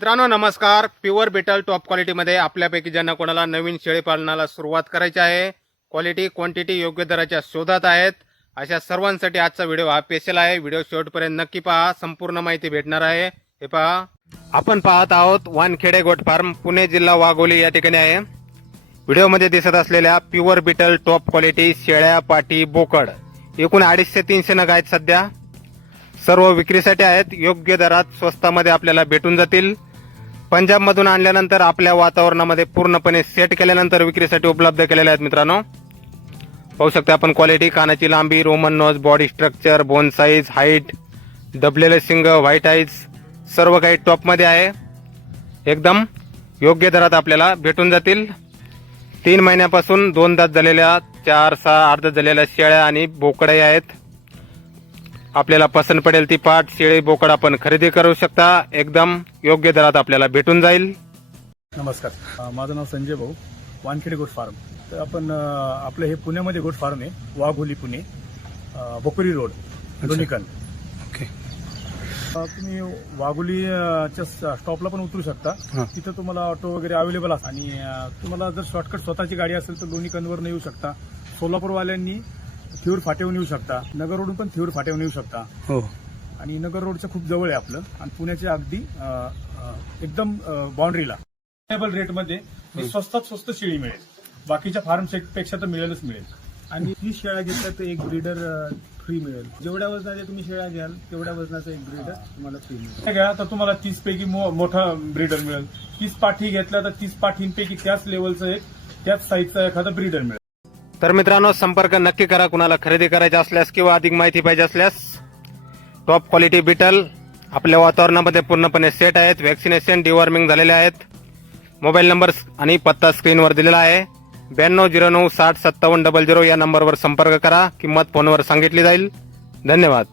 मित्रांनो नमस्कार. Pure battle top क्वालिटीमध्ये आपल्यापैकी ज्यांना कोणाला नवीन शेळी पालनाला सुरुवात करायची आहे क्वालिटी क्वांटिटी योग्य दराच्या शोधात आहेत. अशा सर्वांसाठी आजचा व्हिडिओ हा स्पेशल आहे. व्हिडिओ शेवटपर्यंत नक्की पहा. संपूर्ण माहिती भेटणार आहे. हे पहा. आपण पाहत आहोत वानखेडे गोट फार्म पुणे जिल्हा वाघोली या ठिकाणी आहे. व्हिडिओमध्ये दिसत असलेल्या प्युअर बिटल टॉप क्वालिटी शेळ्या पाटी बोकड. एकूण अडीचशे तीनशे नग आहेत सध्या. सर्व विक्रीसाठी आहेत. योग्य दरात स्वस्तामध्ये आपल्याला भेटून जातील. पंजाबमधून आणल्यानंतर आपल्या वातावरणामध्ये पूर्णपणे सेट केल्यानंतर विक्रीसाठी उपलब्ध केलेले आहेत मित्रांनो. पाहू शकता आपण क्वालिटी कानाची लांबी Roman nose body structure bone size height दबलेले शिंग व्हाईट आईज सर्व काही टॉपमध्ये आहे. एकदम योग्य दरात आपल्याला भेटून जातील. तीन महिन्यापासून दोन दात झालेल्या चार सहा अर्ध झालेल्या शेळ्या आणि बोकड्या आहेत. आपल्याला पसंत पडेल ती पाट शेळी बोकड आपण खरेदी करू शकता. एकदम योग्य दरात आपल्याला भेटून जाईल. नमस्कार. माझं नाव संजय भाऊ वानखेडे गोट फार्म. तर आपण आपलं हे पुण्यामध्ये गोट फार्म आहे वाघोली पुणे बोकरी रोड लोणीकन तुम्ही वाघोलीच्या स्टॉपला पण उतरू शकता. तिथं तुम्हाला ऑटो वगैरे अवेलेबल असतात आणि तुम्हाला जर शॉर्टकट स्वतःची गाडी असेल तर लोणीकनवरून येऊ शकता. सोलापूरवाल्यांनी थिऊर फाट्याहून येऊ शकता. नगर रोडून पण थिऊर फाट्याहून येऊ शकता. हो. आणि नगर रोडच्या खूप जवळ आहे आपलं. आणि पुण्याच्या अगदी अ, अ, एकदम बाउंड्रीला रिजनेबल रेटमध्ये ही. स्वस्तात स्वस्त शेळी मिळेल. बाकीच्या फार्मपेक्षा तर मिळेलच मिळेल. आणि तीस शेळ्या घेतल्या तर एक ब्रीडर फ्री मिळेल. जेवढ्या वजनाच्या तुम्ही शेळ्या घ्याल तेवढ्या वजनाचा एक ब्रीडर तुम्हाला फ्री मिळेल. हे घ्या तर तुम्हाला तीस पैकी मो- मोठा ब्रीडर मिळेल. तीस पाठी घेतल्या तर तीस पाठींपैकी त्याच लेवलचं एक त्याच साईजचा एखादा ब्रीडर मिळेल. तर मित्रांनो संपर्क नक्की करा. कुणाला खरेदी करायचा असल्यास किंवा अधिक माहिती पाहिजे असल्यास टॉप क्वालिटी बिटल आपल्या वातावरणामध्ये पूर्णपणे सेट आहेत. व्हॅक्सिनेशन डिवॉर्मिंग झालेले आहेत. मोबाईल नंबर आणि पत्ता स्क्रीनवर दिलेला आहे. ब्याण्णव झिरो नऊ साठ सत्तावन्न डबल झिरो या नंबरवर संपर्क करा. किंमत फोनवर सांगितली जाईल. धन्यवाद.